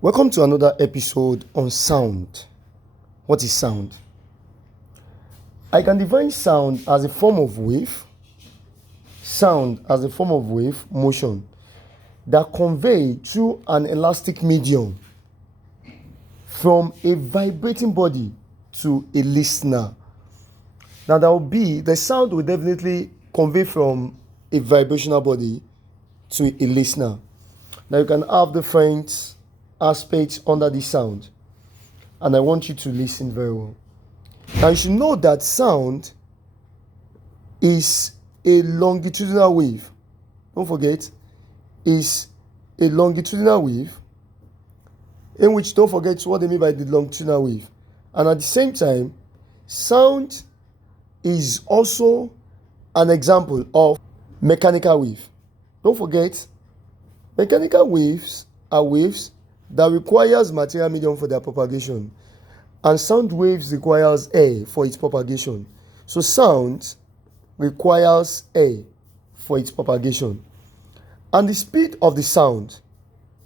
Welcome to another episode on sound. What is sound? I can define sound as a form of wave, motion that convey through an elastic medium from a vibrating body to a listener. Now the sound will definitely convey from a vibrational body to a listener. Now you can have different aspects under the sound, and I want you to listen very well. Now you should know that sound is a longitudinal wave. Don't forget, is a longitudinal wave, in which, don't forget what they mean by the longitudinal wave. And at the same time, sound is also an example of mechanical wave. Don't forget, mechanical waves are waves that requires material medium for their propagation, and sound waves requires air for its propagation. So sound requires air for its propagation. And the speed of the sound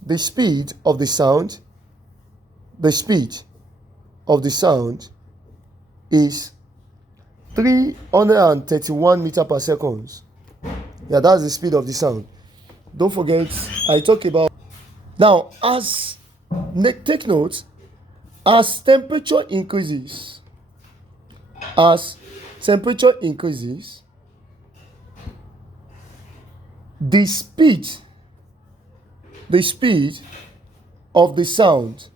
is 331 meters per second. Yeah, that's the speed of the sound. Don't forget, I talk about. Now, take note, as temperature increases, the speed of the sound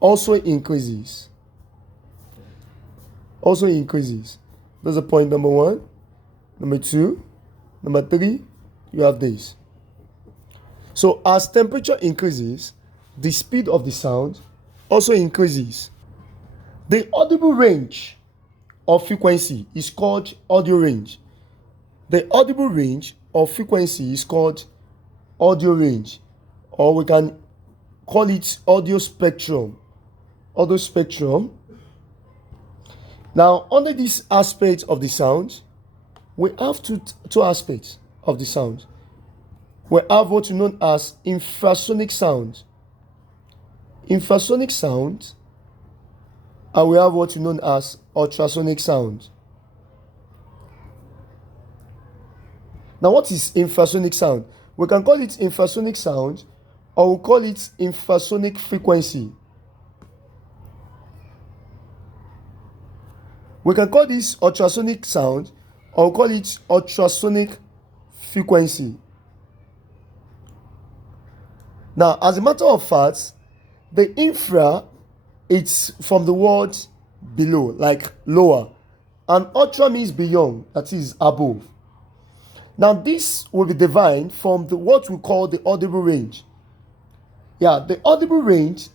also increases. That's a point number one. Number two, number three, you have this. So as temperature increases, the speed of the sound also increases. The audible range of frequency is called audio range. The audible range of frequency is called audio range, or we can call it audio spectrum. Now, under this aspect of the sound, we have two aspects of the sound. We have what is known as infrasonic sound, and we have what is known as ultrasonic sound. Now, what is infrasonic sound? We can call it infrasonic sound, or we call it infrasonic frequency. We can call this ultrasonic sound, or we call it ultrasonic frequency. Now, as a matter of fact, the infra, it's from the word below, like lower, and ultra means beyond, that is above. Now, this will be defined from what we call the audible range. Yeah, the audible range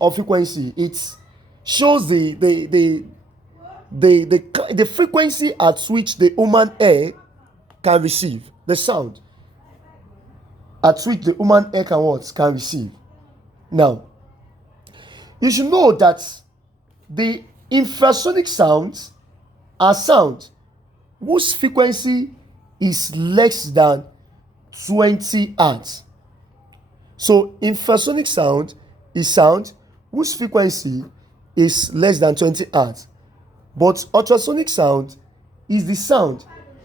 of frequency. It shows the frequency at which the human ear can receive the sound. At which the human ear can receive. Now, you should know that the infrasonic sounds are sound whose frequency is less than 20 Hz. So, infrasonic sound is sound whose frequency is less than 20 Hz. But ultrasonic sound is the sound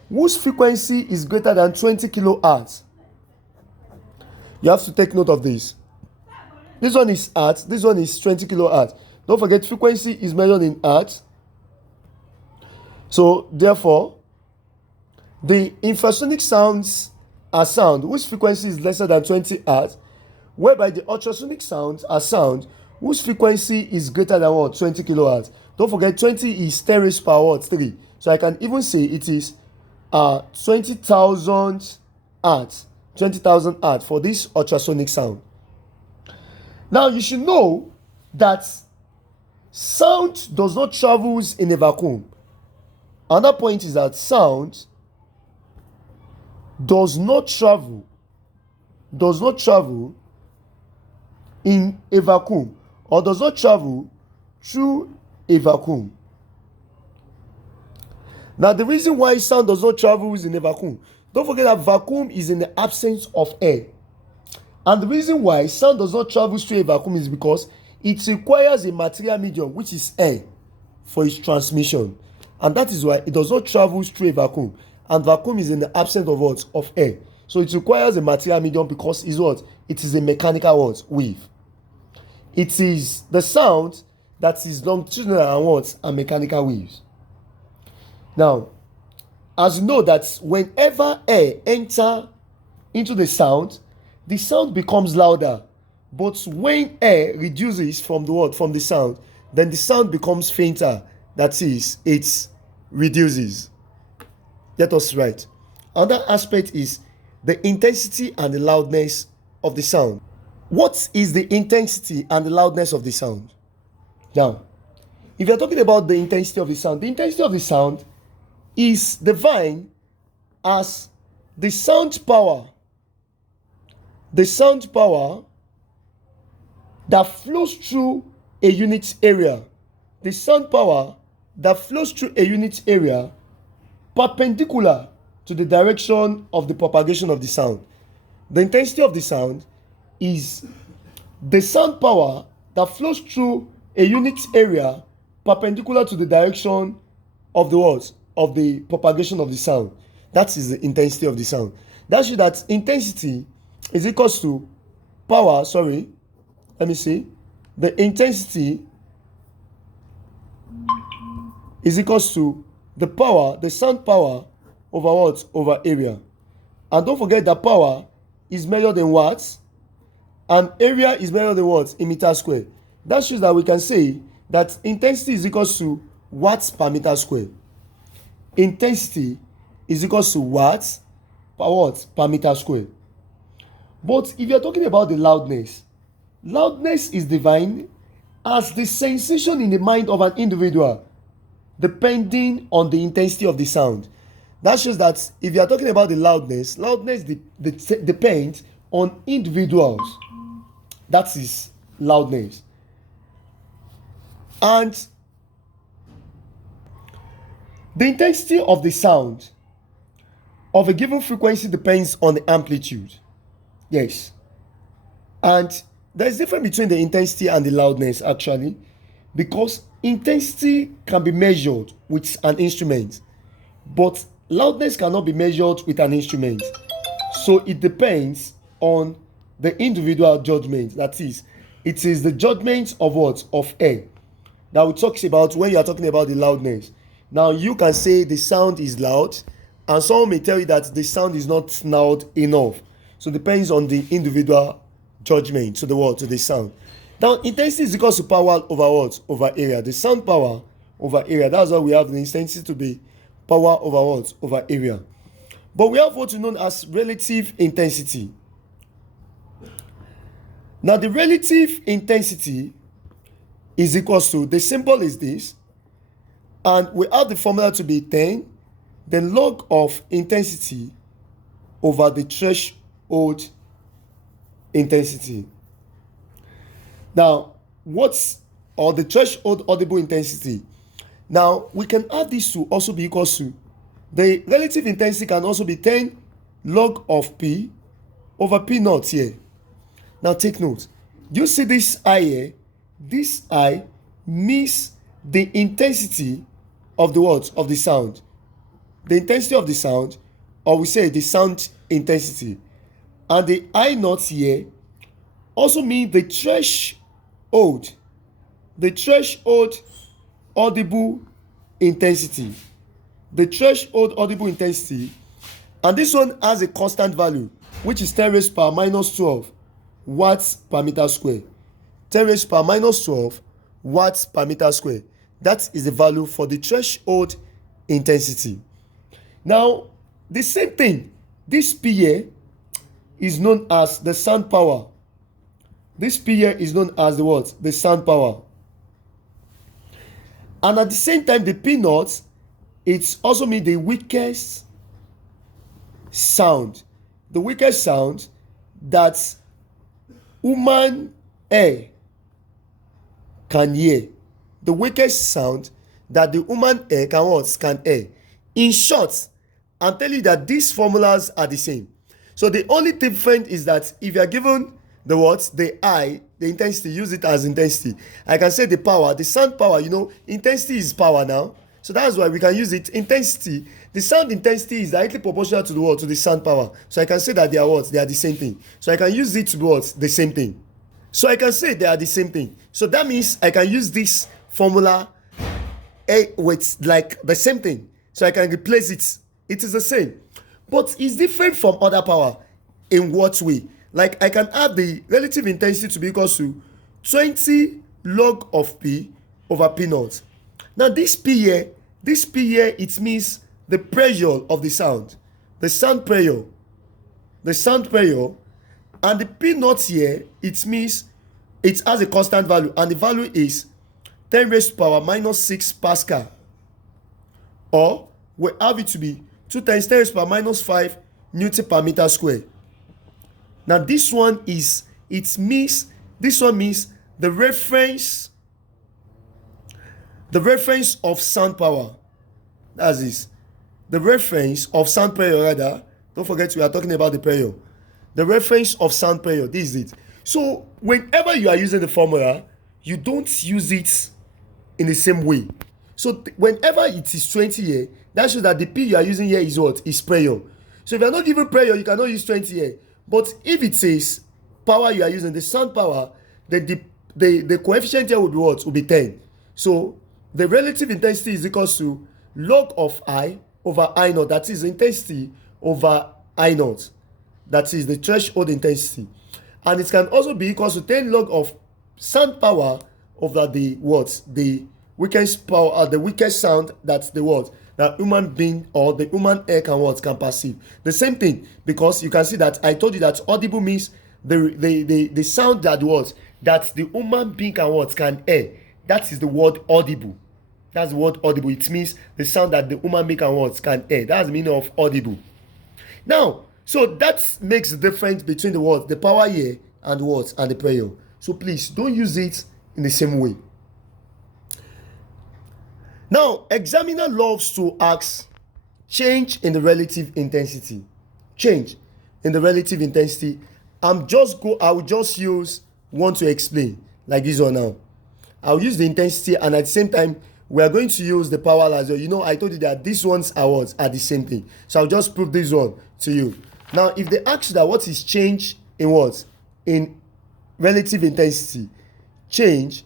whose frequency is greater than 20 kHz. You have to take note of this. This one is Hertz, this one is 20 kHz. Don't forget, frequency is measured in Hertz. So, therefore, the infrasonic sounds are sound whose frequency is lesser than 20 Hz, whereby the ultrasonic sounds are sound whose frequency is greater than 20 kHz. Don't forget, 20 is 10 raised power 3. So I can even say it is 20,000 Hz. 20,000 Hz for this ultrasonic sound. Now you should know that sound does not travel in a vacuum. Another point is that sound does not travel in a vacuum, or does not travel through a vacuum. Now, the reason why sound does not travel in a vacuum, Don't forget that vacuum is in the absence of air. And the reason why sound does not travel through a vacuum is because it requires a material medium, which is air, for its transmission. And that is why it does not travel through a vacuum. And vacuum is in the absence of what? Of air. So it requires a material medium because it's what? It is a mechanical what? Wave. It is the sound that is longitudinal and what? And mechanical waves. Now, as you know that whenever air enter into the sound becomes louder. But when air reduces from the what? From the sound, then the sound becomes fainter. That is, it reduces. Get us right. Another aspect is the intensity and the loudness of the sound. What is the intensity and the loudness of the sound? Now, if you're talking about the intensity of the sound is defined as the sound power that flows through a unit area. The sound power that flows through a unit area perpendicular to the direction of the propagation of the sound. The intensity of the sound is the sound power that flows through a unit area perpendicular to the direction of the what? Of the propagation of the sound. That is the intensity of the sound. That shows that intensity is equals to power, the intensity is equals to the sound power over what? Over area. And don't forget that power is measured in watts and area is measured in what? In meters square. That shows that we can say that intensity is equals to watts per meter square. Intensity is equals to watts per what? Per meter square. But if you're talking about the loudness is defined as the sensation in the mind of an individual depending on the intensity of the sound. That shows that if you are talking about the loudness depends on individuals. That is loudness. And the intensity of the sound of a given frequency depends on the amplitude. Yes. And there's a difference between the intensity and the loudness actually, because intensity can be measured with an instrument, but loudness cannot be measured with an instrument. So it depends on the individual judgment. That is, it is the judgment of what? Of air that we talk about when you are talking about the loudness. Now you can say the sound is loud, and someone may tell you that the sound is not loud enough. So it depends on the individual judgment to the word, to the sound. Now intensity is equal to power over what? Over area. The sound power over area. That's why we have the intensity to be power over what? Over area. But we have what is known as relative intensity. Now the relative intensity is equal to, the symbol is this, and we have the formula to be 10, then log of intensity over the threshold intensity. Now, the threshold audible intensity? Now, we can add this to also be equal to, the relative intensity can also be 10 log of P over P naught here. Now, take note. Do you see this I here? This I means the intensity of the words of the sound. The intensity of the sound, or we say the sound intensity. And the I naught here also means the threshold audible intensity. The threshold audible intensity, and this one has a constant value, which is 10 raised power minus 12 watts per meter square. 10 raised power minus 12 watts per meter square. That is the value for the threshold intensity. Now, the same thing, this P here is known as the sound power. This P here is known as the what? The sound power. And at the same time, the P naught, it's also means the weakest sound. The weakest sound that human ear can hear. The weakest sound that the human ear can hear. In short, I'm telling you that these formulas are the same. So the only difference is that if you are given the what, the I, the intensity, use it as intensity. I can say the power, the sound power, intensity is power now. So that's why we can use it. Intensity, the sound intensity is directly proportional to the what, to the sound power. So I can say that they are what, they are the same thing. So I can use it to be what, the same thing. So I can say they are the same thing. So that means I can use this formula with like the same thing. So I can replace it. It is the same. But it's different from other power. In what way? Like I can add the relative intensity to be equal to 20 log of P over P naught. Now this P here, it means the pressure of the sound. The sound pressure. And the P naught here, it means it has a constant value. And the value is 10 raised to power minus 6 Pascal. Or we have it to be 2 times 10 raised to power minus 5 Newton per meter square. Now this one means the reference of sound power. That's this. The reference of sound pressure rather. Don't forget we are talking about the pressure. The reference of sound pressure. This is it. So whenever you are using the formula, you don't use it in the same way. So whenever it is 20 here, that shows that the P you are using here is what? Is pressure. So if you are not given pressure, you cannot use 20 here. But if it says power you are using, the sound power, then the coefficient here will be what? Will be 10. So the relative intensity is equal to log of I over I naught. That is intensity over I naught. That is the threshold intensity. And it can also be equal to 10 log of sound power over the what? The weakest power, the weakest sound that the what? That human being or the human ear can perceive. The same thing, because you can see that I told you that audible means the sound that the human being can hear. That is the word audible. That's the word audible. It means the sound that the human being can hear. That's the meaning of audible. Now, so that makes the difference between the power here and and the pressure. So please don't use it in the same way. Now, examiner loves to ask change in the relative intensity. Change in the relative intensity. I will just use one to explain, like this one now. I'll use the intensity, and at the same time, we are going to use the power as well. I told you that these ones are the same thing. So I'll just prove this one to you. Now, if they ask you that what is change in what? In relative intensity. Change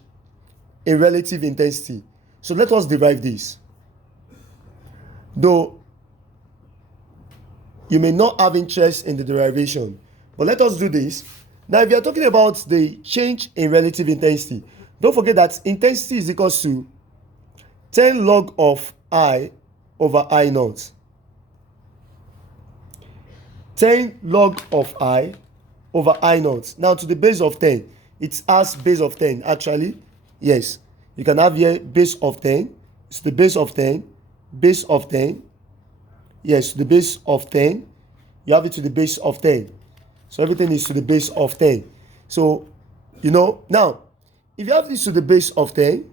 in relative intensity. So let us derive this. Though you may not have interest in the derivation, but let us do this. Now, if you are talking about the change in relative intensity, don't forget that intensity is equal to 10 log of I over I naught. 10 log of I over I naught. Now to the base of 10. It's as base of 10 actually. Yes. You can have here base of 10. It's the base of 10. Base of 10. Yes, the base of 10. You have it to the base of 10. So everything is to the base of 10. So, now, if you have this to the base of 10,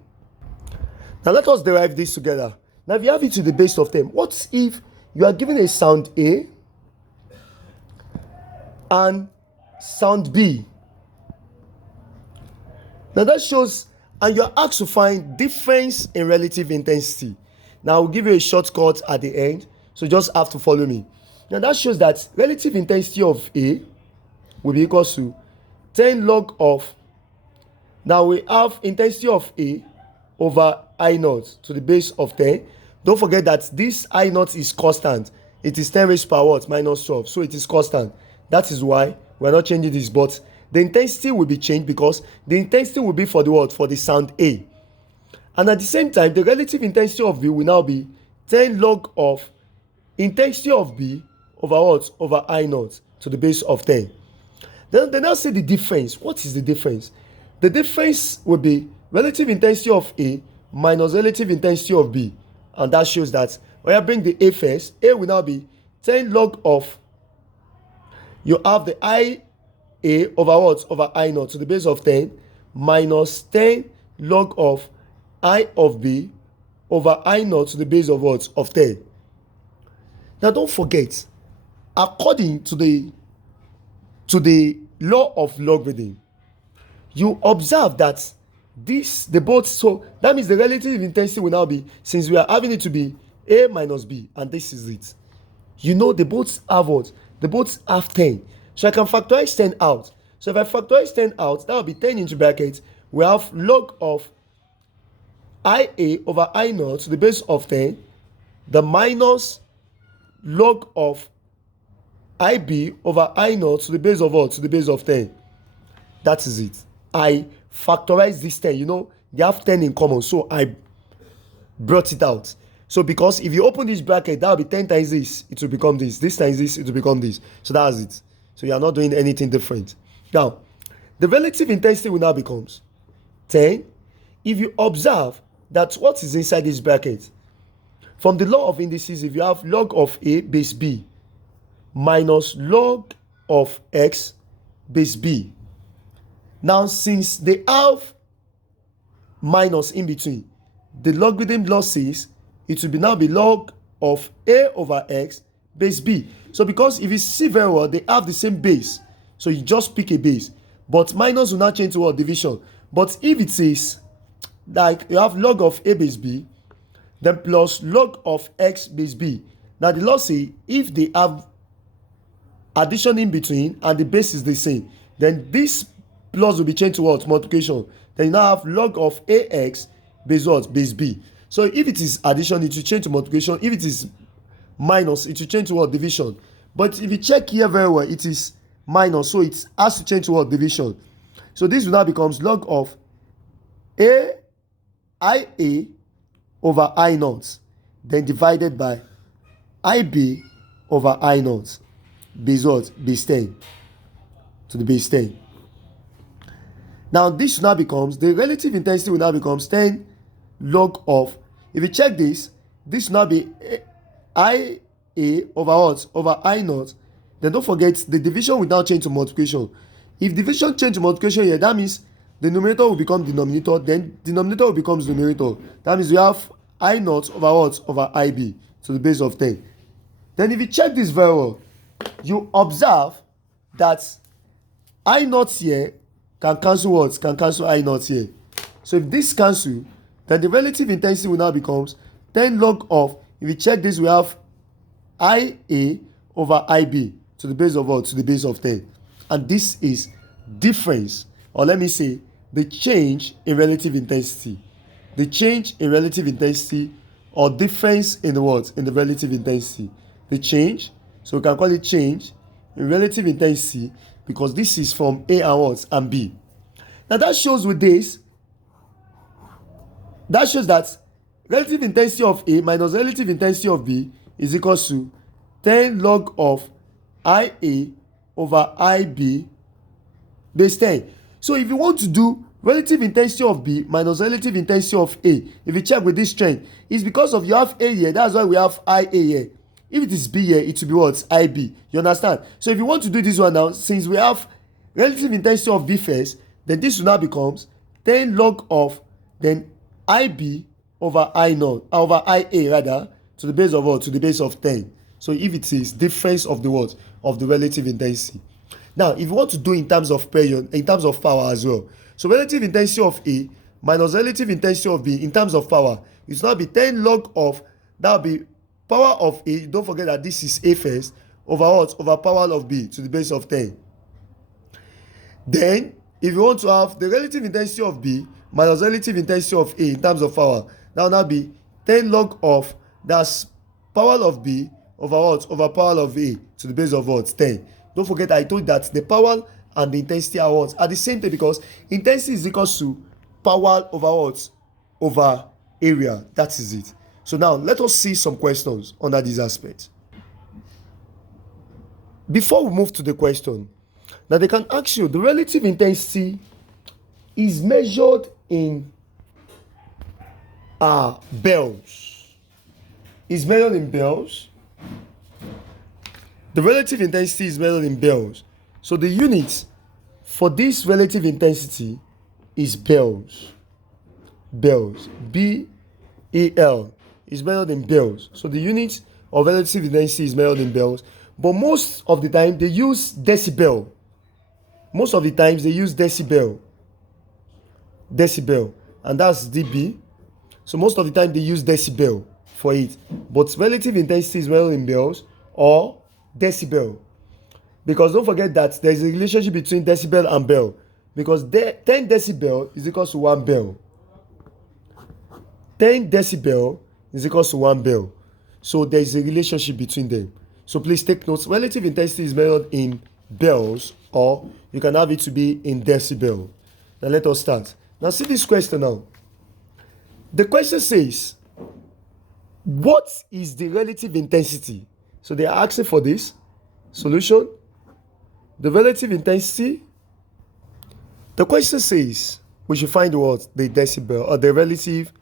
now let us derive this together. Now, if you have it to the base of 10, what if you are given a sound A and sound B? Now that shows, and you're asked to find difference in relative intensity. Now I'll give you a shortcut at the end, so just have to follow me. Now that shows that relative intensity of A will be equal to 10 log of, now we have intensity of A over I naught to the base of 10. Don't forget that this I naught is constant. It is 10 raised per what? Minus 12. So it is constant. That is why we're not changing this, but the intensity will be changed because the intensity will be for the what? For the sound A. And at the same time, the relative intensity of B will now be 10 log of intensity of B over what? Over I naught to the base of 10. Then they now say the difference. What is the difference? The difference will be relative intensity of A minus relative intensity of B. And that shows that when I bring the A first, A will now be 10 log of, you have the I A over what? Over I naught to the base of 10 minus 10 log of I of B over I naught to the base of what? Of 10. Now don't forget, according to the law of logarithm, you observe that the both, so that means the relative intensity will now be, since we are having it to be a minus b, and this is it. You know, they both have what? They both have 10. So I can factorize 10 out. So if I factorize 10 out, that will be 10 into bracket. We have log of IA over I naught to the base of 10, the minus log of IB over I naught to the base of what? To the base of 10. That is it. I factorize this 10. You know, they have 10 in common. So I brought it out. So because if you open this bracket, that will be 10 times this, it will become this. This times this, it will become this. So that's it. So you are not doing anything different. Now, the relative intensity will now becomes 10. If you observe that what is inside this bracket, from the law of indices, if you have log of A base B minus log of X base B. Now, since they have minus in between, the logarithm law says it will now be log of A over X base B. So because if you see very well, they have the same base. So you just pick a base. But minus will not change to what? Division. But if it says, like you have log of A base B, then plus log of X base B. Now the law say if they have addition in between and the base is the same, then this plus will be changed to what? Multiplication. Then you now have log of AX base what? Base B. So if it is addition, it will change to multiplication. If it is minus, it will change to what? Division. But if you check here very well, it is minus, so it has to change to what? Division. So this will now becomes log of IA over I naught, then divided by IB over I naught, base what? Base 10 to the base 10. Now this now becomes, the relative intensity will now becomes 10 log of, if you check this will now be IA over what? Over I naught. Then don't forget the division will now change to multiplication. If division change to multiplication here, that means the numerator will become denominator, then denominator will become numerator. That means we have I naught over what? Over IB to the base of 10. Then if you check this very well, you observe that I naught here can cancel what? Can cancel I naught here. So if this cancel, then the relative intensity will now becomes 10 log of, if you check this, we have IA over IB to the base of what? To the base of 10. And this is difference, or let me say the change in relative intensity. The change in relative intensity, or difference in the what? In the relative intensity. The change, so we can call it change in relative intensity, because this is from A and what? And B. Now that shows with this, that shows that relative intensity of A minus relative intensity of B is equal to 10 log of IA over IB base 10. So if you want to do relative intensity of B minus relative intensity of A, if you check with this trend, it's because of you have A here, that's why we have IA here. If it is B here, it will be what? IB. You understand? So if you want to do this one now, since we have relative intensity of B first, then this will now becomes 10 log of then IB over I naught, over IA rather, to the base of what? To the base of 10. So if it is difference of the what? Of the relative intensity. Now, if you want to do in terms of period, in terms of power as well. So relative intensity of A minus relative intensity of B in terms of power, it will now be 10 log of, that will be power of A, don't forget that this is A first, over what? Over power of B to the base of 10. Then, if you want to have the relative intensity of B minus relative intensity of A in terms of power, that will now be 10 log of, that's power of B over what? Over power of A to the base of what? 10. Don't forget I told you that the power and the intensity are what? Are the same thing, because intensity is equal to power over what? Over area. That is it. So now let us see some questions under this aspect. Before we move to the question, now they can ask you, the relative intensity is measured in bells. Is measured in bells. The relative intensity is measured in bells. So the unit for this relative intensity is bells. Bells. B-E-L is measured in bells. So the unit or relative intensity is measured in bells, but most of the time they use decibel. Most of the times they use decibel, and that's dB. So most of the time they use decibel for it, but relative intensity is measured in bells or decibel. Because don't forget that there is a relationship between decibel and bell, because 10 decibel is equal to 1 bell. 10 decibel is equal to 1 bell. So there is a relationship between them. So please take notes. Relative intensity is measured in bells, or you can have it to be in decibel. Now let us start. Now see this question now. The question says, what is the relative intensity? So they are asking for this. Solution: the relative intensity. The question says we should find what? The decibel, or the relative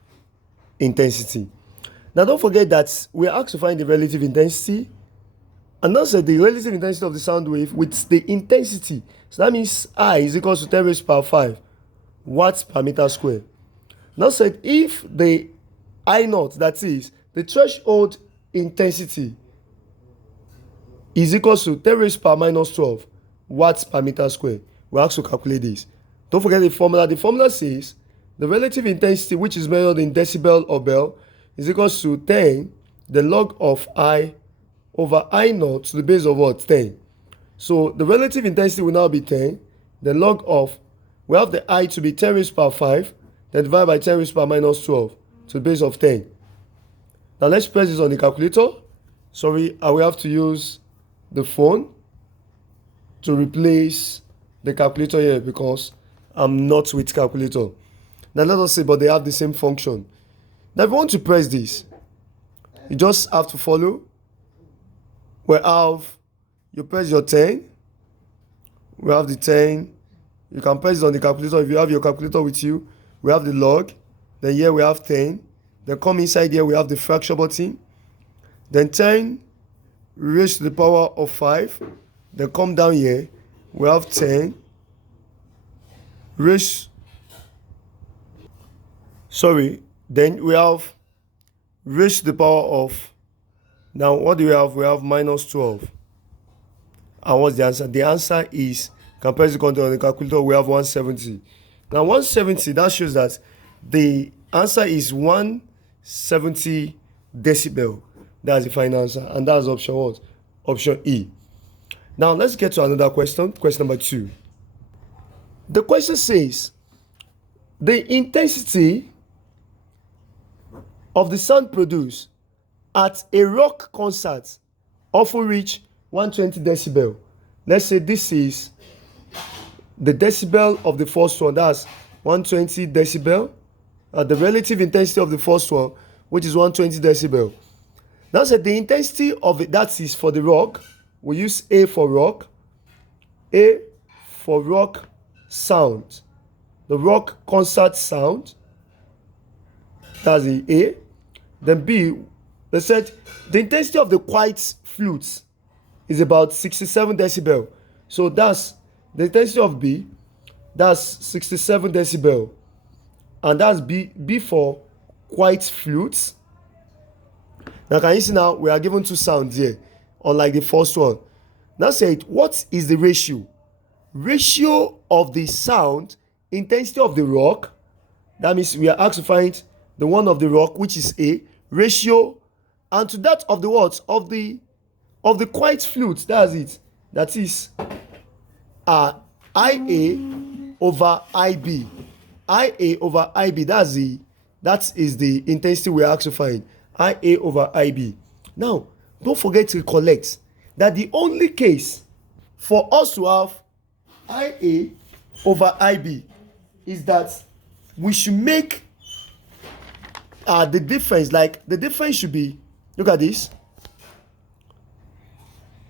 intensity. Now don't forget that we are asked to find the relative intensity, and also the relative intensity of the sound wave with the intensity. So that means I is equal to 10 raised to power 5 watts per meter square. Now said if the I naught, that is the threshold intensity, is equal to 10 raised to power minus 12 watts per meter square, we ask to calculate this. Don't forget the formula. The formula says the relative intensity, which is measured in decibel or bell, is equal to 10 the log of I over I naught to the base of what? 10. So the relative intensity will now be 10 the log of, we have the I to be 10 raised to power 5, then divided by 10 raised to power minus 12 to the base of 10. Now let's press this on the calculator. Sorry, I will have to use the phone to replace the calculator here because I'm not with calculator. Now let us say, but they have the same function. Now if you want to press this, you just have to follow. You press your 10. We have the 10. You can press it on the calculator if you have your calculator with you. We have the log. Then here we have 10. Then come inside here, we have the fraction button. Then 10 raised to the power of 5. Then come down here, we have 10 raised. Then we have raised to the power of. Now what do we have? We have minus 12. And what's the answer? The answer is, compare the content on the calculator, we have 170. Now 170, that shows that the answer is 170 decibel. That's the final answer. And that's option what? Option E. Now let's get to another question. Question number 2. The question says, the intensity of the sound produced at a rock concert often reach 120 decibel. Let's say this is the decibel of the first one, that's 120 decibel. The relative intensity of the first one, which is 120 decibel. Now say the intensity of it, that is for the rock. We use A for rock. A for rock sound. The rock concert sound. That's the A. Then B, they said the intensity of the quiet flutes is about 67 decibel. So that's the intensity of B. That's 67 decibel. And that's B for quiet flutes. Now can you see now we are given two sounds here, unlike the first one. Now say it, what is the ratio? Ratio of the sound intensity of the rock. That means we are asked to find the one of the rock, which is A, ratio, and to that of the what? Of the quiet flute. That's it. That is IA over IB. IA over IB. That is the intensity we are asked to find. IA over IB. Now, don't forget to recollect that the only case for us to have IA over IB is that we should make the difference, like the difference should be, look at this.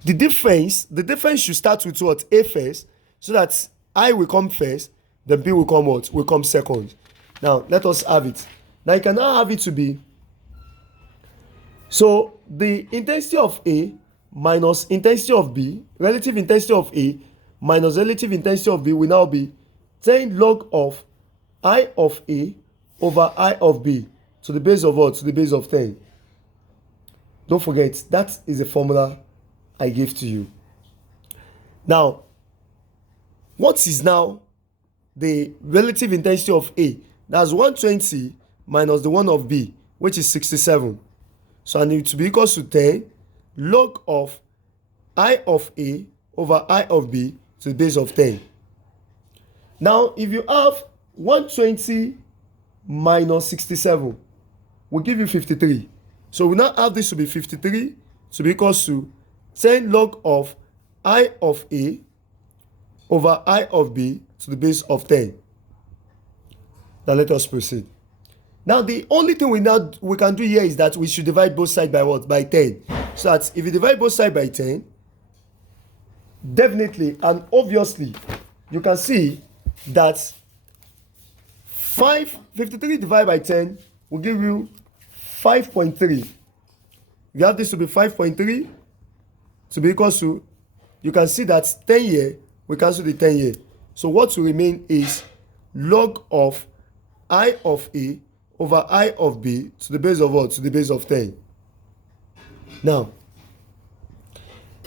The difference should start with what? A first, so that I will come first, then B will come what? Will come second. Now, let us have it. Now, you can now have it to be, so the intensity of A minus intensity of B, relative intensity of A minus relative intensity of B will now be 10 log of I of A over I of B to the base of what? To the base of 10. Don't forget, that is the formula I gave to you. Now, what is now the relative intensity of A? That's 120 minus the one of B, which is 67. So I need to be equal to 10 log of I of A over I of B to the base of 10. Now, if you have 120 minus 67, will give you 53. So we now have this to be 53 to be equal to 10 log of I of A over I of B to the base of 10. Now let us proceed. Now the only thing we can do here is that we should divide both sides by what? By 10. So that if you divide both sides by 10, definitely and obviously you can see that 53 divided by 10 will give you 5.3. You have this to be 5.3 to be equal to, you can see that 10 here, we cancel the 10 here. So what will remain is log of I of A over I of B to the base of what? To the base of 10. Now,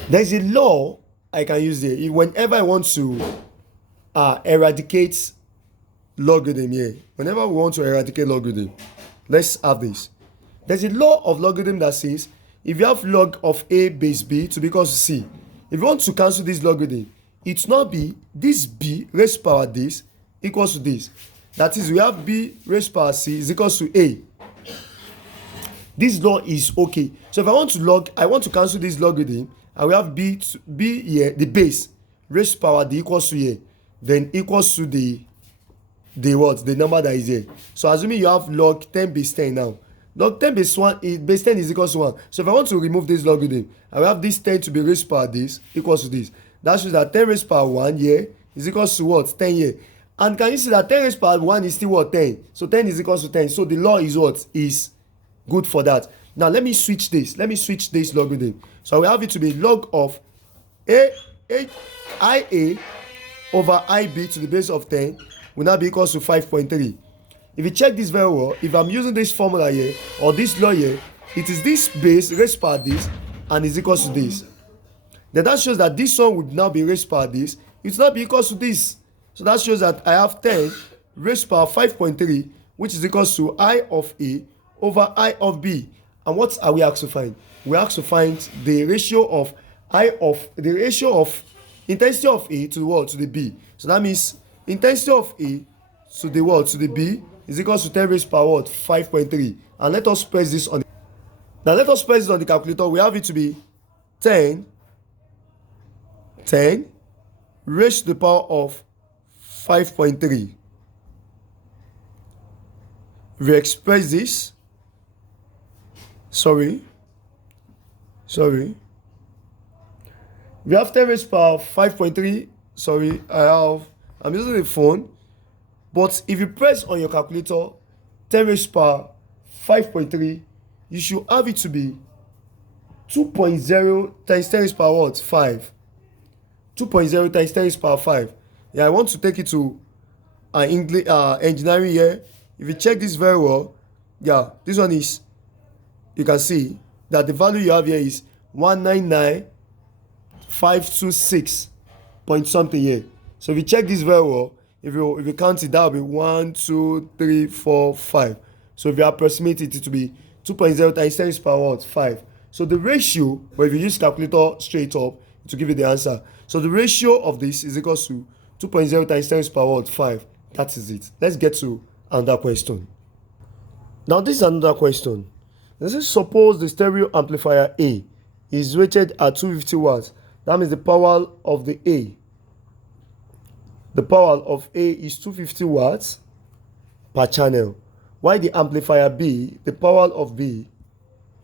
there's a law I can use here. Whenever I want to eradicate logarithm here, whenever we want to eradicate logarithm, let's have this. There's a law of logarithm that says if you have log of A base B to be equal to C, if you want to cancel this logarithm, it will not be this B raised power this equals to this. That is, we have B raised power C is equals to A. This law is okay. So if I want to cancel this logarithm, and we have B here, the base raised power D equals to here, then equals to the what? The number that is here. So assuming you have log 10 base 10 now. Log 10 base 10 is equals to 1. So if I want to remove this logarithm, I will have this 10 to be raised power this equals to this. That shows that 10 raised power 1 here is equals to what? 10 here. And can you see that 10 raised power 1 is still what? 10. So 10 is equals to 10. So the law is what? Is good for that. Now let me switch this. Let me switch this logarithm. So I will have it to be log of IA over IB to the base of 10 will now be equals to 5.3. If you check this very well, if I'm using this formula here or this law here, it is this base raised power this and is equals to this. Then that shows that this one would now be raised power this. It will not be equals to this. So that shows that I have 10 raised power 5.3, which is equals to I of A over I of B. And what are we asked to find? We asked to find the ratio of intensity of A to the what? To the B. So that means intensity of A to the what? To the B is equals to 10 raised power what? 5.3. And let us press this on. Now let us press this on the calculator. We have it to be 10 raised to the power of 5.3. We express this. Sorry. We have 10 raised power 5.3. Sorry, I'm using the phone. But if you press on your calculator 10 raised power 5.3, you should have it to be 2.0 times 10 raised power what? 5. 2.0 times 10 raised power 5. Yeah, I want to take it to English engineering here. If you check this very well, yeah, this one is, you can see that the value you have here is 199,526 point something here. So if you check this very well, if you count it, that will be 1, 2, 3, 4, 5. So if you approximate it, it will be 2.0 times 10 raised power what? 5. So the ratio, but if you use calculator straight up, it will give you the answer. So the ratio of this is equals to 2.0 times 10 raised power what? 5. That is it. Let's get to another question. Now this is another question. This is, suppose the stereo amplifier A is rated at 250 watts. That means the power of the A. The power of A is 250 watts per channel. While the amplifier B, the power of B,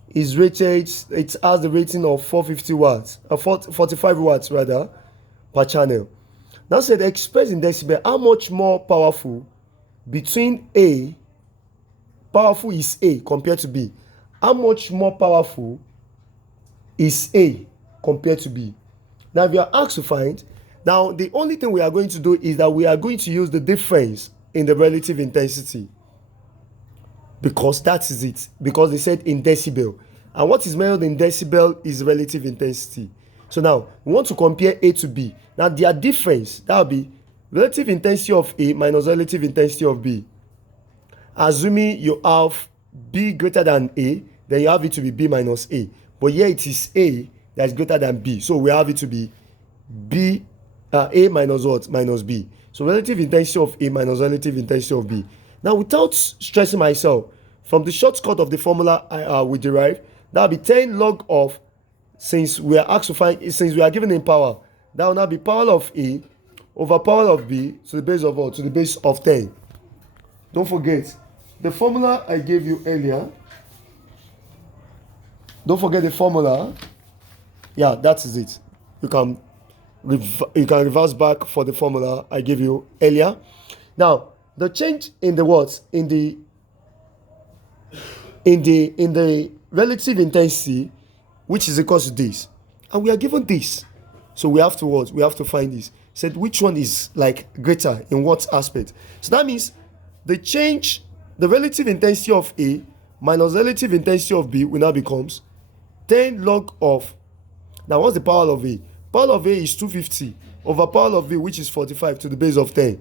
is rated, it has the rating of 450 watts, 45 watts rather, per channel. Now said, express in decibel how much more powerful between A, powerful is A compared to B. How much more powerful is A compared to B? Now, if you are asked to find, now the only thing we are going to do is that we are going to use the difference in the relative intensity. Because that is it. Because they said in decibel. And what is measured in decibel is relative intensity. So now we want to compare A to B. Now their difference, that will be relative intensity of A minus relative intensity of B. Assuming you have B greater than A, then you have it to be B minus A. But here it is A that is greater than B. So we have it to be B, A minus what? Minus B. So relative intensity of A minus relative intensity of B. Now without stressing myself, from the shortcut of the formula we derive, that will be 10 log of, since we are asked to find, since we are given in power, that will now be power of A over power of B to the base of what? To the base of 10. Don't forget, the formula I gave you earlier. Don't forget the formula. Yeah, that is it. You can reverse back for the formula I gave you earlier. Now, the change in the words in the relative intensity, which is equal to this, and we are given this, so we have to what? We have to find this. Said which one is like greater in what aspect? So that means the change, the relative intensity of A minus relative intensity of B will now becomes 10 log of. Now what's the power of A? Power of A is 250 over power of B, which is 45 to the base of 10.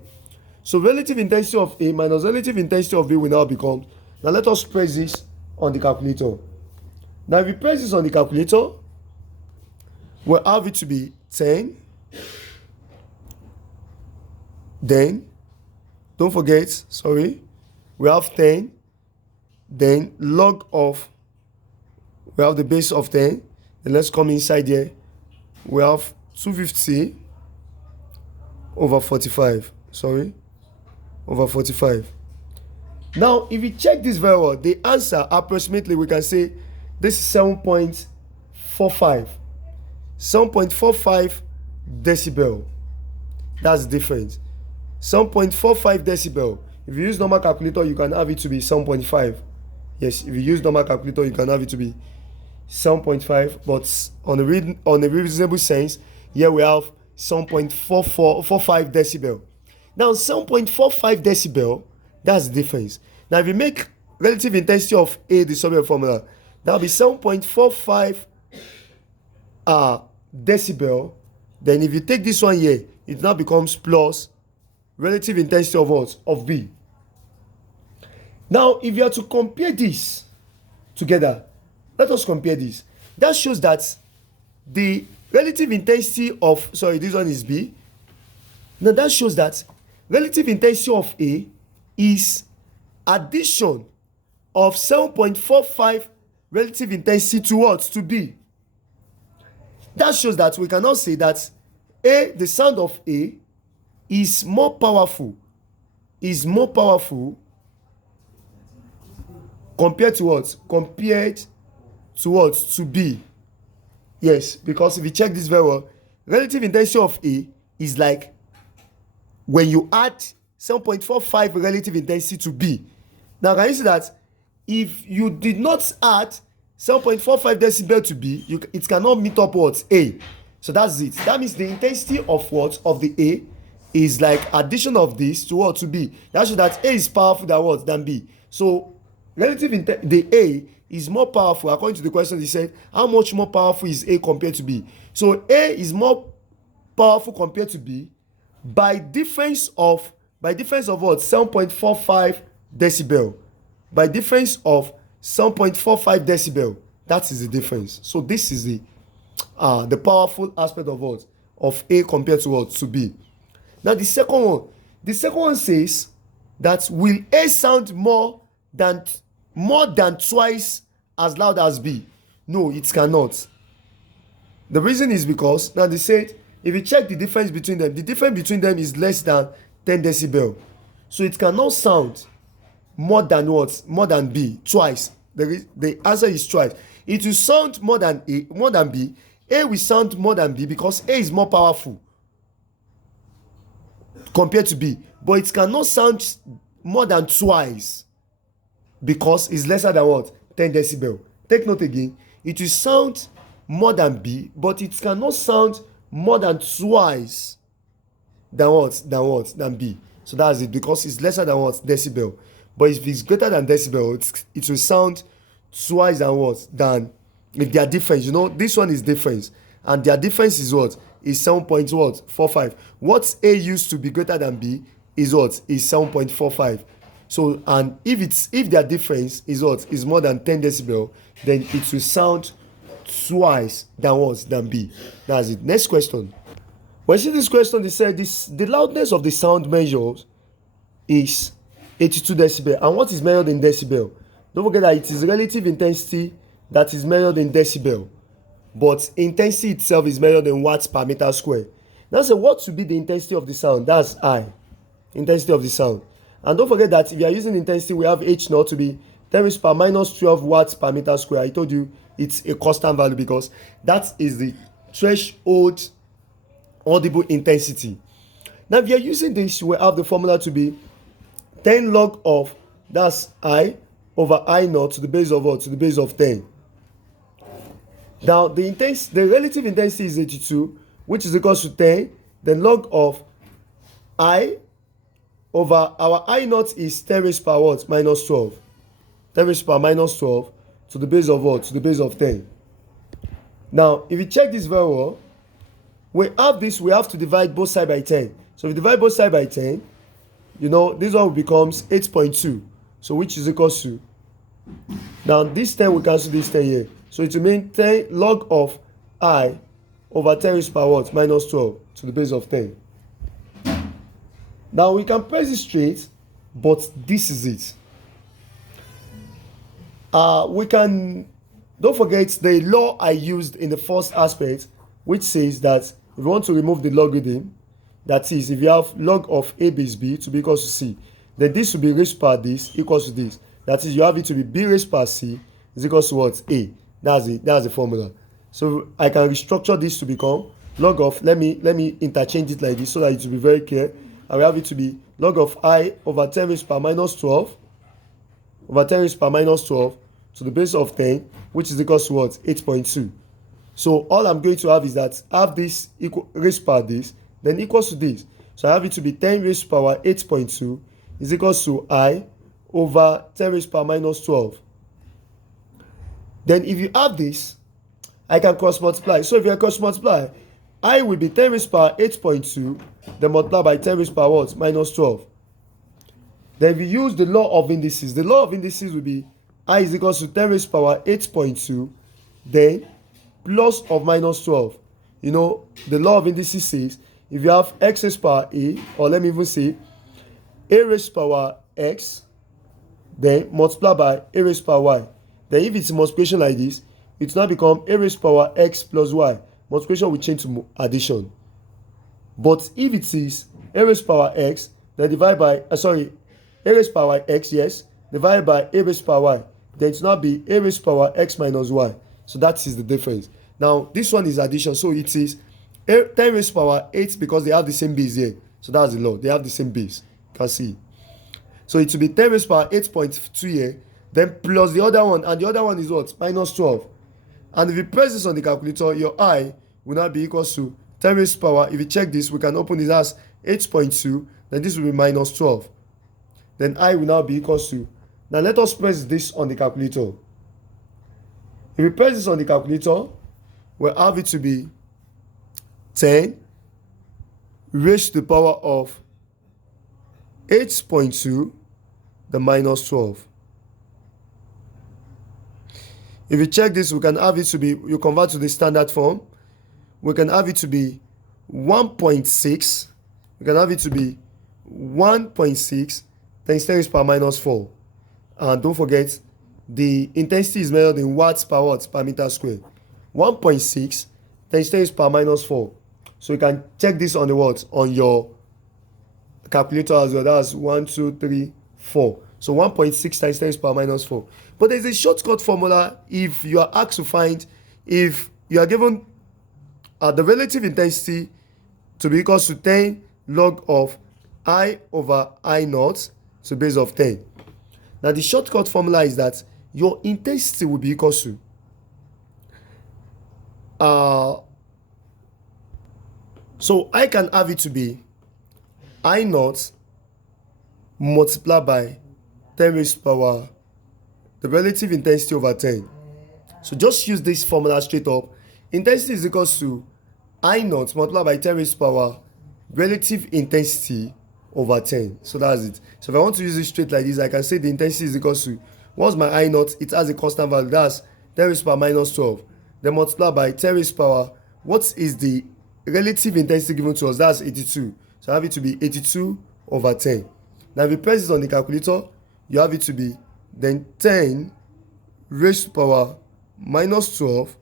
So relative intensity of A minus relative intensity of B will now become. Now let us press this on the calculator. Now if we press this on the calculator, we'll have it to be 10. Then, don't forget, sorry, we have 10. Then log of, we have the base of 10. Then let's come inside here. We have 250 over 45. Sorry, over 45. Now, if we check this very well, the answer approximately we can say this is 7.45. 7.45 decibel. That's the difference. 7.45 decibel. If you use normal calculator, you can have it to be 7.5. Yes, if you use normal calculator, you can have it to be 7.5. But on a reasonable sense, here we have 7.45 decibel. Now 7.45 decibel, that's the difference. Now if you make relative intensity of A the Soviet formula, that will be 7.45 decibel. Then if you take this one here, it now becomes plus relative intensity of what? Of B. Now if you are to compare this together, let us compare this. That shows that the relative intensity of, sorry, this one is B. Now that shows that relative intensity of A is addition of 7.45 relative intensity to what? To B. That shows that we cannot say that A, the sound of A, is more powerful compared to what? Compared to what? To B. Yes, because if you check this very well, relative intensity of A is like when you add 7.45 relative intensity to B. Now can you see that if you did not add 7.45 decibel to B, it cannot meet up what? A. So that's it. That means the intensity of what? Of the A is like addition of this to what? To B. That shows that A is powerful than what? Than B. So the A is more powerful. According to the question, they said how much more powerful is A compared to B? So A is more powerful compared to B by difference of what? 7.45 decibel. By difference of 7.45 decibel. That is the difference. So this is the powerful aspect of what? Of A compared to what? To B. Now the second one says that will A sound more than twice as loud as B? No, it cannot. The reason is because now they said if you check the difference between them, the difference between them is less than 10 decibel. So it cannot sound more than what? More than B twice. The answer is twice. It will sound more than B. A will sound more than B because A is more powerful compared to B, but it cannot sound more than twice because it's lesser than what? 10 decibel. Take note again. It will sound more than B, but it cannot sound more than twice than what? Than B. So that's it, because it's lesser than what? Decibel. But if it's greater than decibel, it will sound twice than what? Than if their difference, this one is difference, and their difference is what? Is 7.45. What A used to be greater than B is what? Is 7.45. So, and if their difference is what? Is more than 10 decibel, then it will sound twice than what? Than B. That's it. Next question. When you see this question, they said the loudness of the sound measures is 82 decibel. And what is measured in decibel? Don't forget that it is relative intensity that is measured in decibel, but intensity itself is measured in watts per meter square. Now say what should be the intensity of the sound? That's I. Intensity of the sound. And don't forget that if you are using intensity, we have H naught to be 10 raised per minus 12 watts per meter square. I told you it's a constant value because that is the threshold audible intensity. Now if you are using this, you will have the formula to be 10 log of, that's I, over I naught to the base of what? To the base of 10. Now the relative intensity is 82, which is equal to 10. Then log of I over our I naught is 10 raised per what? Minus 12. 10 raised per minus 12 to the base of what? To the base of 10. Now if you check this very well, we have to divide both sides by 10. So if you divide both sides by 10, this one becomes 8.2. So which is equal to, now this 10 will cancel this 10 here. So it will mean 10 log of I over 10 raised per what? Minus 12 to the base of 10. Now we can press it straight, but this is it. Don't forget the law I used in the first aspect, which says that if you want to remove the logarithm, that is, if you have log of A base B to be equal to C, then this will be raised per this equals to this. That is, you have it to be B raised per C is equals to what? A. That's the formula. So I can restructure this to become log of, let me interchange it like this so that it will be very clear. I will have it to be log of I over 10 raised per minus 12 over 10 raised per minus 12 to the base of 10, which is equals to what? 8.2. So all I'm going to have is that I have this equal raised per this, then equals to this. So I have it to be 10 raised power 8.2 is equals to I over 10 raised per minus 12. Then if you have this, I can cross multiply. So if you cross multiply, I will be 10 raised power 8.2, then multiply by 10 raised power what? Minus 12. Then we use the law of indices. The law of indices will be I is equals to 10 raised power 8.2, then plus of minus 12. The law of indices says if you have x raised power a, or let me even say a raised power x, then multiply by a raised power y. Then if it's a multiplication like this, it will now become a raised power x plus y. Multiplication will change to addition. But if it is a raised power x, then divide by a raised power x, yes, divided by a raised power y, then it will now be a raised power x minus y. So that is the difference. Now this one is addition, so it is 10 raised power 8 because they have the same base here. So that's the law. They have the same base. You can see. So it will be 10 raised power 8.2 here, then plus the other one, and the other one is what? Minus 12. And if you press this on the calculator, your I will now be equals to 10 raised power. If you check this, we can open this as 8.2, then this will be minus 12. Then I will now be equals to, now let us press this on the calculator. If we press this on the calculator, we'll have it to be 10 raised to the power of 8.2, the minus 12. If you check this, we can have it to be, you convert to the standard form, we can have it to be 1.6, we can have it to be 1.6 times 10 raised per minus 4. And don't forget, the intensity is measured in watts per watt per meter square. 1.6 times 10 raised per minus 4. So you can check this on the what? On your calculator as well. That's 1, 2, 3, 4. So 1.6 times 10 raised per minus 4. But there's a shortcut formula if you are asked to find, if you are given the relative intensity to be equal to 10 log of I over I naught to the base of 10. Now the shortcut formula is that your intensity will be equal to so I can have it to be I naught multiplied by 10 raised power the relative intensity over 10. So just use this formula straight up. Intensity is equals to I naught multiplied by 10 raised to power relative intensity over 10. So that's it. So if I want to use it straight like this, I can say the intensity is equals to, what's my I naught? It has a constant value. That's 10 raised to power minus 12. Then multiply by 10 raised to power. What is the relative intensity given to us? That's 82. So I have it to be 82 over 10. Now if you press this on the calculator, you have it to be then 10 raised to power minus 12.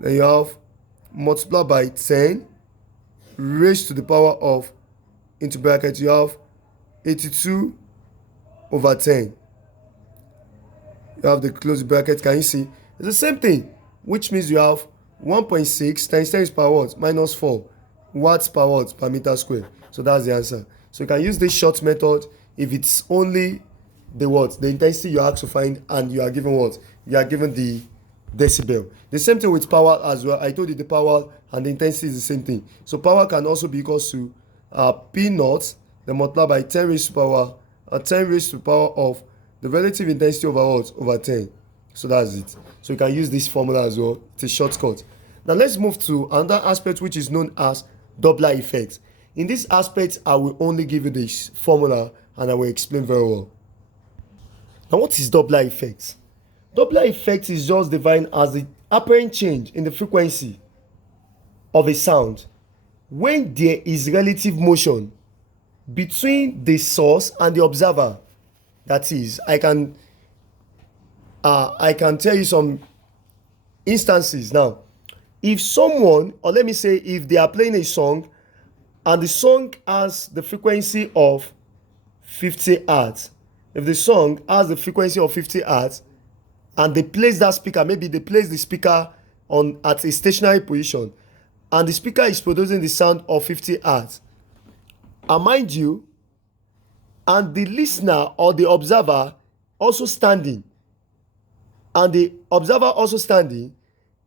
Then you have multiply by 10 raised to the power of, into bracket, you have 82 over 10. You have the close bracket. Can you see? It's the same thing, which means you have 1.6 times 10 raised to power what? Minus 4 watts per watt per meter square. So that's the answer. So you can use this short method if it's only the what? The intensity you have to find, and you are given what? You are given the decibel. The same thing with power as well. I told you the power and the intensity is the same thing. So power can also be equals to P naught, then multiply by 10 raised to power, 10 raised to the power of the relative intensity over what? Over 10. So that's it. So you can use this formula as well. It's a shortcut. Now let's move to another aspect which is known as Doppler effect. In this aspect, I will only give you this formula and I will explain very well. Now what is Doppler effect? Doppler effect is just defined as the apparent change in the frequency of a sound when there is relative motion between the source and the observer. That is, I can tell you some instances now. If someone, or let me say if they are playing a song and the song has the frequency of 50 hertz, if the song has the frequency of 50 hertz and they place that speaker, maybe they place the speaker on at a stationary position and the speaker is producing the sound of 50 hertz, and mind you, and the listener or the observer also standing, and the observer also standing,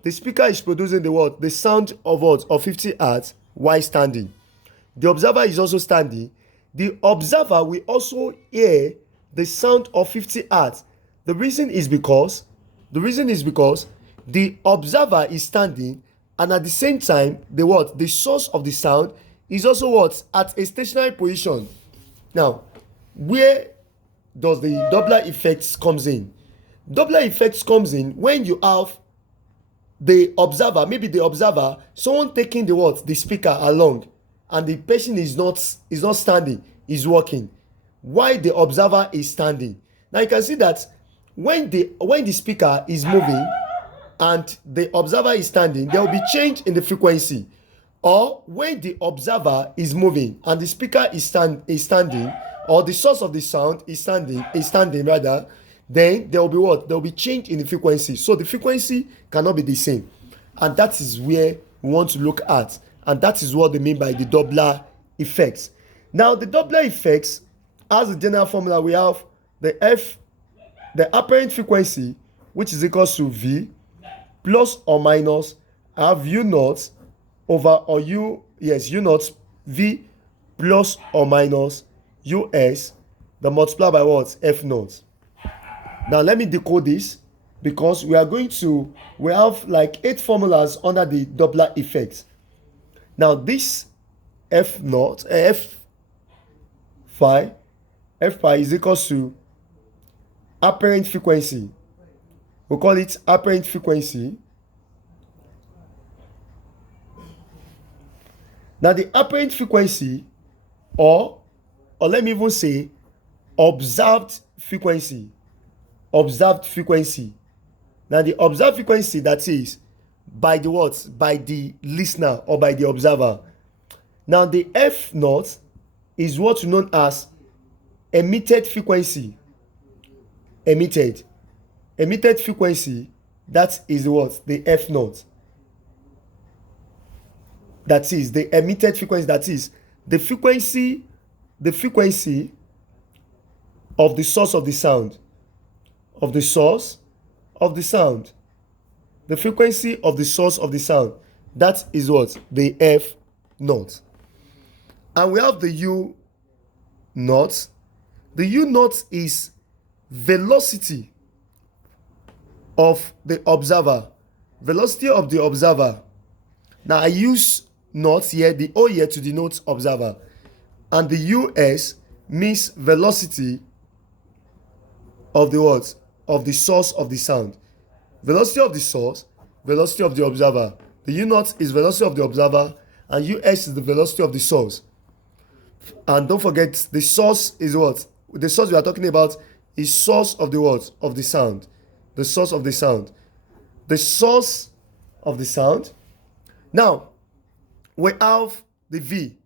the speaker is producing the what? The sound of what? Of 50 hertz while standing. The observer is also standing. The observer will also hear the sound of 50 hertz. The reason is because the observer is standing, and at the same time, the what? The source of the sound is also what? At a stationary position. Now, where does the Doppler effect comes in? Doppler effect comes in when you have the observer, maybe the observer, someone taking the what? The speaker along, and the person is not standing, is walking, while the observer is standing. Now you can see that when the speaker is moving and the observer is standing, there will be change in the frequency. Or when the observer is moving and the speaker is standing, or the source of the sound is standing rather, then there will be what? There will be change in the frequency. So the frequency cannot be the same. And that is where we want to look at. And that is what they mean by the Doppler effects. Now the Doppler effects, as a general formula, we have the apparent frequency, which is equals to V plus or minus, I have U naught over U naught V plus or minus US, the multiply by what? F naught. Now let me decode this, because we have like 8 formulas under the Doppler effect. Now this F phi is equals to apparent frequency. We call it apparent frequency. Now the apparent frequency, or let me even say observed frequency. Observed frequency. Now the observed frequency, that is by the what? By the listener or by the observer. Now the F naught is what is known as emitted frequency. Emitted frequency, that is what? The F naught. That is the emitted frequency, that is the frequency of the source of the sound. Of the source of the sound. The frequency of the source of the sound. That is what? The F naught. And we have the U naught. The U naught is velocity of the observer. Velocity of the observer. Now I use not here, the O here to denote observer. And the US means velocity of the what? Of the source of the sound. Velocity of the source, velocity of the observer. The U naught is velocity of the observer, and US is the velocity of the source. And don't forget, the source is what? The source we are talking about is source of the what? Of the sound. The source of the sound. The source of the sound. Now, we have the V.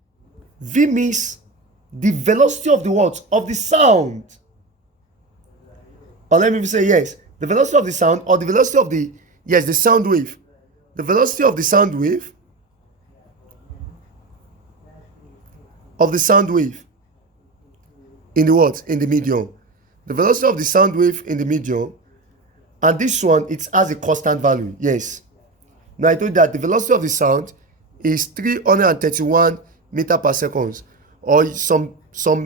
V means the velocity of the what? Of the sound. Or let me say yes. The velocity of the sound, or the velocity of the, yes, the sound wave. The velocity of the sound wave. Of the sound wave. In the what? In the medium. The velocity of the sound wave in the medium. And this one, it has a constant value. Yes. Now I told you that the velocity of the sound is 331 meter per second. Or some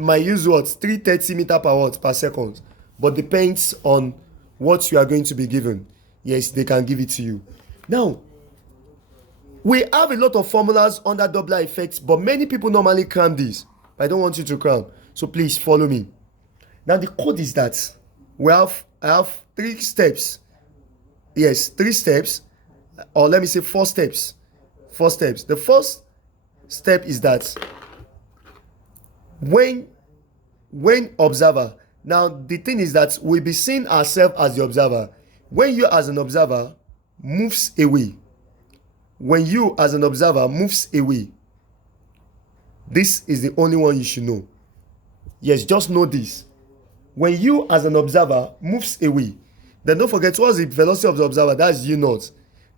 might use what? 330 meter per watt per second. But depends on what you are going to be given. Yes, they can give it to you. Now, we have a lot of formulas under Doppler effect, but many people normally cram this. I don't want you to cram. So please follow me. Now the code is that I have 3 steps. Yes, 3 steps. Or let me say 4 steps. 4 steps. The first step is that when observer. Now the thing is that we'll be seeing ourselves as the observer. When you as an observer moves away. When you as an observer moves away. This is the only one you should know. Yes, just know this. When you as an observer moves away, then don't forget what's the velocity of the observer, that's U naught.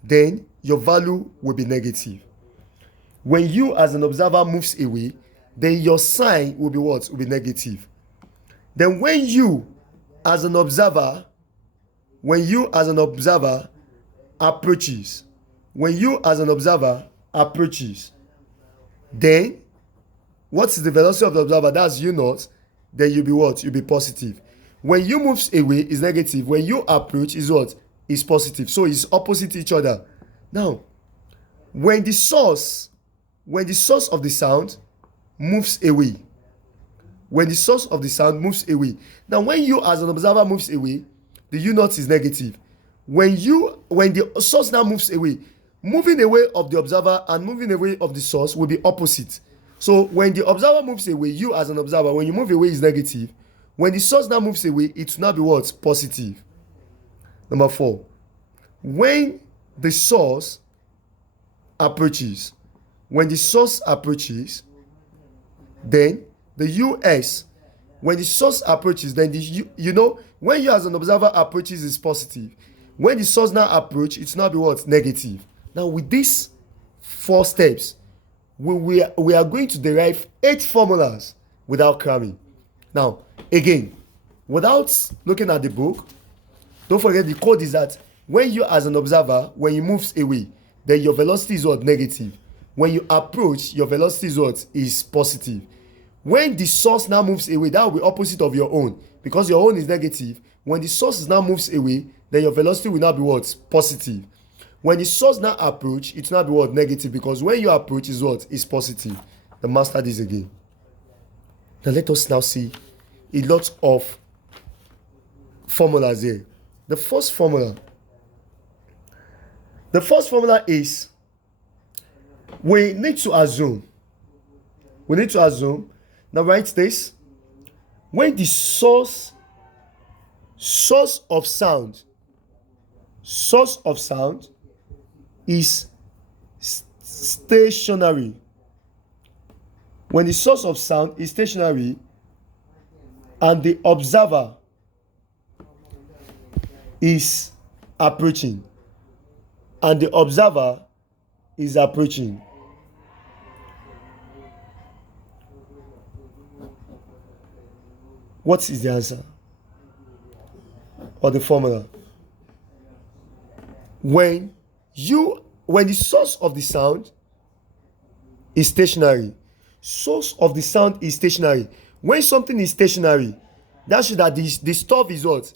Then your value will be negative. When you as an observer moves away, then your sign will be what? Will be negative. Then when you as an observer approaches, then what is the velocity of the observer? That's U naught. Then you'll be what? You'll be positive. When you moves away is negative. When you approach is what? Is positive. So it's opposite each other. Now, when the source of the sound moves away. When the source of the sound moves away. Now, when you as an observer moves away, the U naught is negative. When the source now moves away, moving away of the observer and moving away of the source will be opposite. So when the observer moves away, you as an observer, when you move away is negative. When the source now moves away, it will now be what? Positive. Number 4. When the source approaches, then the US, when the source approaches, then when you as an observer approaches is positive. When the source now approach, it will now be what? Negative. Now with these 4 steps, we are going to derive 8 formulas without cramming. Now, again, without looking at the book, don't forget the code is that when you as an observer, when you move away, then your velocity is what? Negative. When you approach, your velocity is what? Is positive. When the source now moves away, that will be opposite of your own. Because your own is negative. When the source now moves away, then your velocity will now be what? Positive. When the source now approach, it will now be what? Negative. Because when you approach is what? Is positive. The master this again. Now let us now see a lot of formulas here. The first formula is we need to assume. Now write this. When the source of sound is stationary. When the source of sound is stationary and the observer is approaching. What is the answer? Or the formula? When the source of the sound is stationary. When something is stationary, that shows that the stuff is what?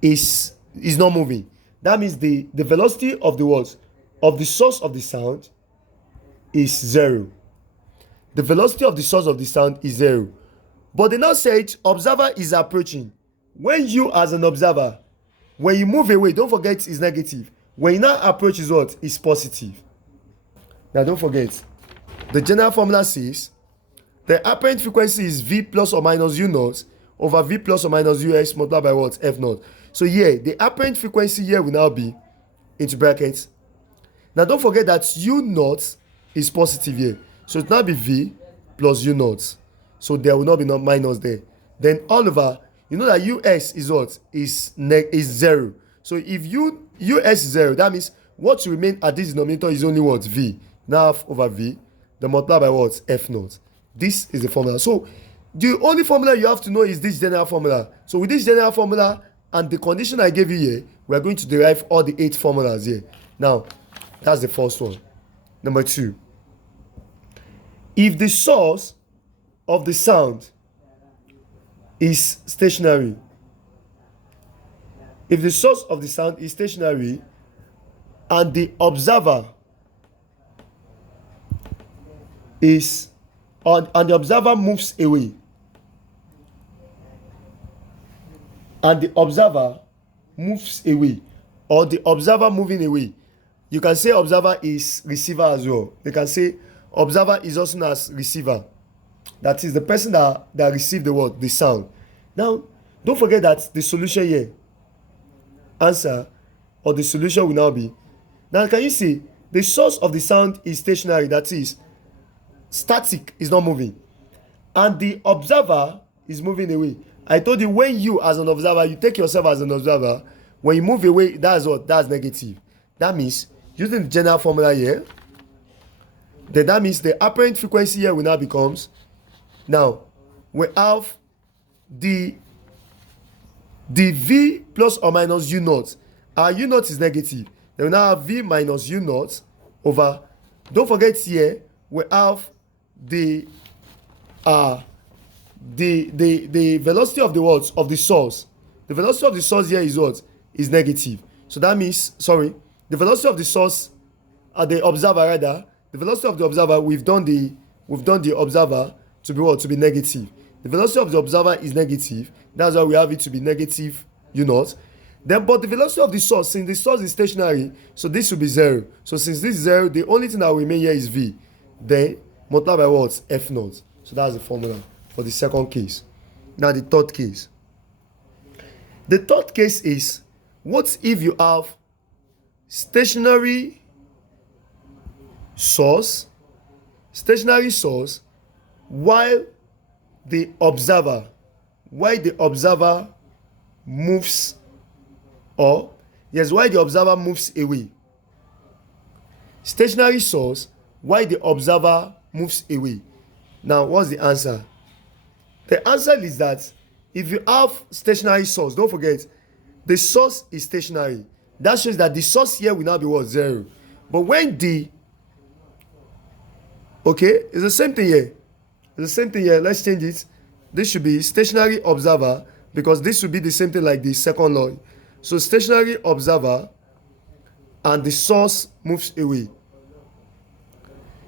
is not moving. That means the velocity of the what? Of the source of the sound is 0. The velocity of the source of the sound is 0. But they now said observer is approaching. When you as an observer, when you move away, don't forget is negative. When you now approach is what? Is positive. Now don't forget, the general formula says the apparent frequency is V plus or minus U naught over V plus or minus US multiplied by what? F naught. So here, the apparent frequency here will now be into brackets. Now don't forget that U naught is positive here. So it will now be V plus U naught. So there will not be no minus there. Then all over, you know that US is what? Is 0. So if US is 0, that means what will remain at this denominator is only what? V. Now half over V, then multiply by what? F naught. This is the formula. So the only formula you have to know is this general formula. So with this general formula and the condition I gave you here, we are going to derive all the 8 formulas here. Now, that's the first one. Number 2. If the source of the sound is stationary, if the source of the sound is stationary and the observer is and the observer moves away, and the observer moves away, or the observer moving away, you can say observer is receiver as well. You can say observer is also known as receiver. That is the person that received the word, the sound. Now don't forget that the solution here, answer or the solution will now be, now can you see the source of the sound is stationary, that is static, is not moving, and the observer is moving away. I told you, when you as an observer, you take yourself as an observer, when you move away, that's what? That's negative. That means using the general formula here, then that means the apparent frequency here will now becomes, now we have the V plus or minus U naught. Our U naught is negative. Then we now have V minus U naught over, don't forget here we have the velocity of the words of the source. The velocity of the source here is what? Is negative. So that means, sorry, the velocity of the source, the observer rather, the velocity of the observer, we've done the observer to be what? To be negative. The velocity of the observer is negative. That's why we have it to be negative U naught. Then, but the velocity of the source, since the source is stationary, so this will be 0. So since this is 0, the only thing that will remain here is V. Then multiply by what? F naught. So that's the formula for the second case. Now the third case. The third case is, what if you have stationary source while the observer moves, or yes, while the observer moves away. Stationary source while the observer moves away. Now what's the answer? The answer is that if you have stationary source, don't forget the source is stationary. That shows that the source here will now be what? 0. But when the, okay, it's the same thing here. It's the same thing here. Let's change it. This should be stationary observer, because this will be the same thing like the second law. So stationary observer and the source moves away.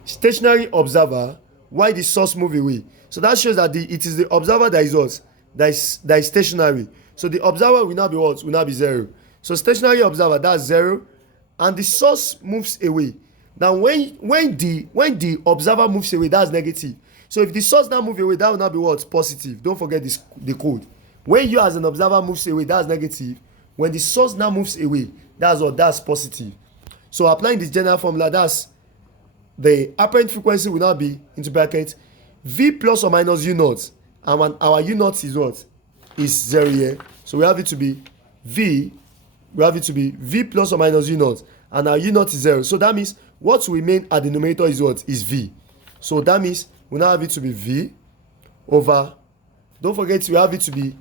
Stationary observer while the source moves away. So that shows that it is the observer that is what? That is stationary. So the observer will now be what? Will now be 0. So stationary observer, that's 0, and the source moves away. Now when the observer moves away, that's negative. So if the source now moves away, that will now be what? Positive. Don't forget this, the code. When you as an observer moves away, that's negative. When the source now moves away, that's what? That's positive. So applying this general formula, that's the apparent frequency will now be into bracket V plus or minus U naught, and when our U naught is what? Is 0 here. So we have it to be V plus or minus U naught, and our U naught is 0. So that means what will remain at the numerator is what? Is V. So that means we now have it to be V over, don't forget we have it to be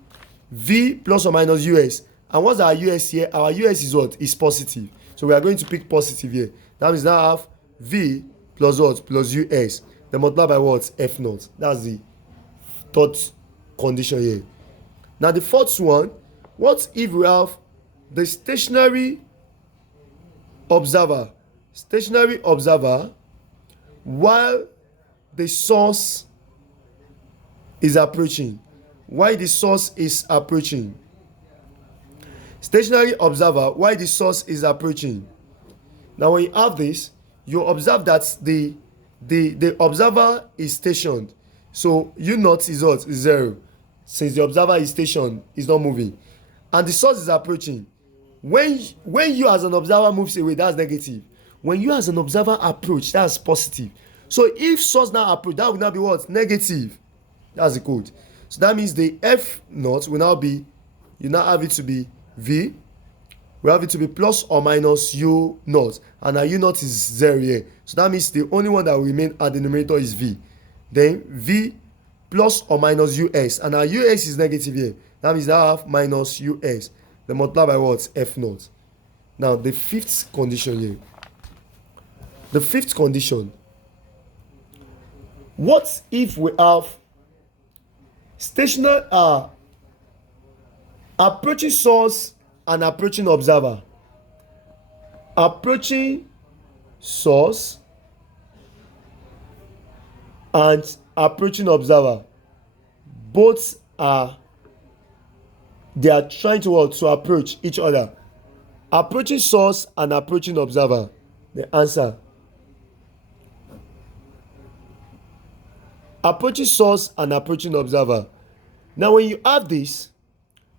V plus or minus US. And what's our US here? Our US is what? Is positive. So we are going to pick positive here. That means now I have V plus what? Plus US. Then multiply by what? F naught. That's the third condition here. Now the fourth one, What if we have the stationary observer while the source is approaching? Stationary observer while the source is approaching. Now when you have this, you observe that the observer is stationed, so u naught is what? Is 0, since the observer is stationed, is not moving, and the source is approaching. When you as an observer moves away, that's negative. When you as an observer approach, that's positive. So if source now approach, that will now be what? Negative. That's the code. So that means the f naught will now be, you now have it to be v, we have it to be plus or minus u naught, and our u naught is 0 here. So that means the only one that will remain at the numerator is v. Then v plus or minus us, and our us is negative here. That means I have minus us. Then multiply by what? F naught. Now the fifth condition here. The fifth condition. What if we have stationary approaching source and approaching observer? Approaching source and approaching observer, both they are trying to approach each other. Approaching source and approaching observer. The answer: approaching source and approaching observer. Now when you have this,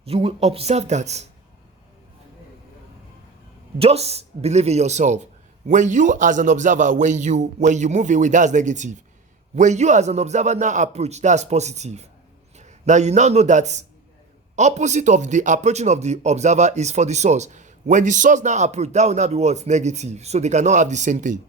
you will observe that, just believe in yourself, when you as an observer, when you move away, that's negative. When you as an observer now approach, that's positive. Now you now know that opposite of the approaching of the observer is for the source. When the source now approach, that will now be what? Negative. So they cannot have the same thing.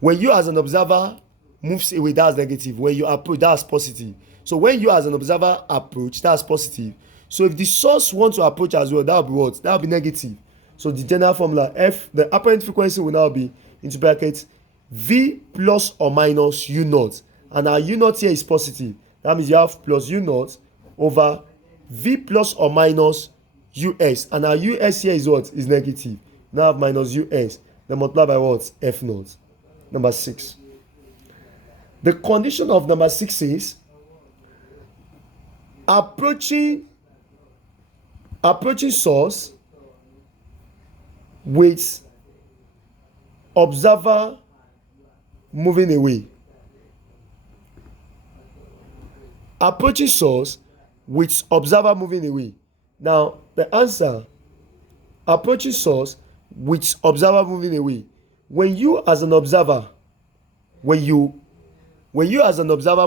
When you as an observer moves away, that's negative. When you approach, that's positive. So when you as an observer approach, that's positive. So if the source wants to approach as well, that will be what? That will be negative. So the general formula f, the apparent frequency will now be into brackets v plus or minus u naught, and our u naught here is positive. That means you have plus u naught over v plus or minus us, and our us here is what? Is negative. Now have minus us, then multiply by what? F naught. Number 6. The condition of number 6 is approaching source with observer moving away. Approaching source with observer moving away. Now the answer: approaching source with observer moving away. When you as an observer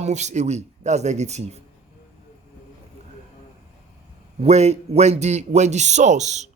moves away, that's negative. When the source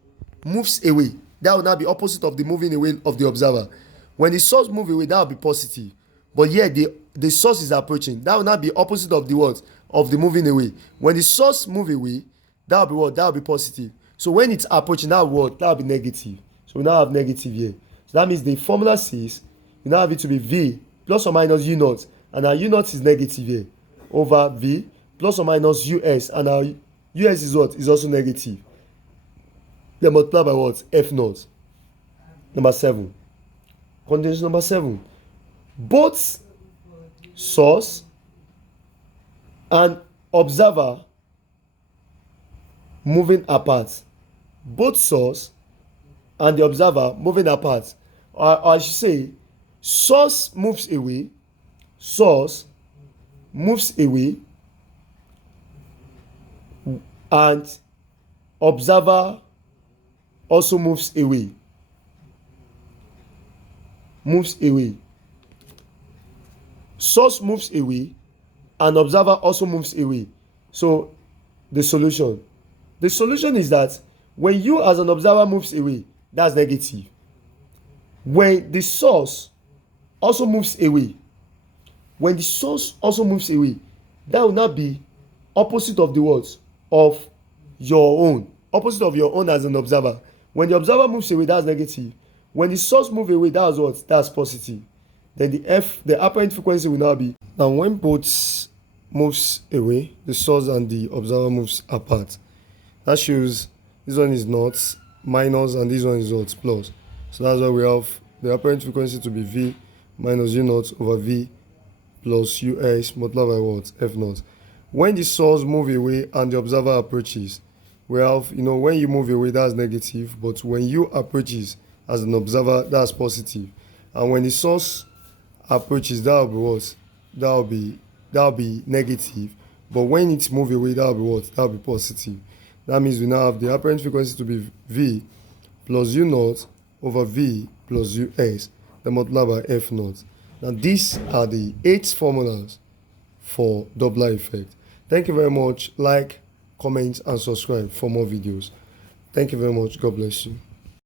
moves away, that will now be opposite of the moving away of the observer. When the source moves away, that will be positive. But here the source is approaching, that will now be opposite of the what? Of the moving away. When the source move away, that will be what? That will be positive. So when it's approaching, that will what? That will be negative. So we now have negative here. So that means the formula says you now have it to be v plus or minus u naught, and our u naught is negative here, over v plus or minus us, and our us is what? Is also negative. Then multiply by what? F naught. Number 7. Condition number 7. Both source and observer moving apart. Both source and the observer moving apart. Or I should say, source moves away. Source moves away. And observer also moves away. Source moves away and observer also moves away. So the solution is that when you as an observer moves away, that's negative. When the source also moves away, that will not be opposite of the words of your own. Opposite of your own as an observer. When the observer moves away, that's negative. When the source moves away, that's what? That's positive. Then the apparent frequency will now be. Now when both moves away, the source and the observer moves apart, That shows this one is not minus and this one is what plus. So that's why we have the apparent frequency to be V minus U naught over V plus US multiplied by what? F naught. When the source move away and the observer approaches, we have, when you move away, that's negative, but when you approaches as an observer, that's positive. And when the source approaches, that will be what? That will be negative. But when it move away, that will be what? That will be positive. That means we now have the apparent frequency to be V plus U naught over V plus US, then multiplied by F naught. Now these are the 8 formulas for Doppler effect. Thank you very much. Like, comment and subscribe for more videos. Thank you very much. God bless you.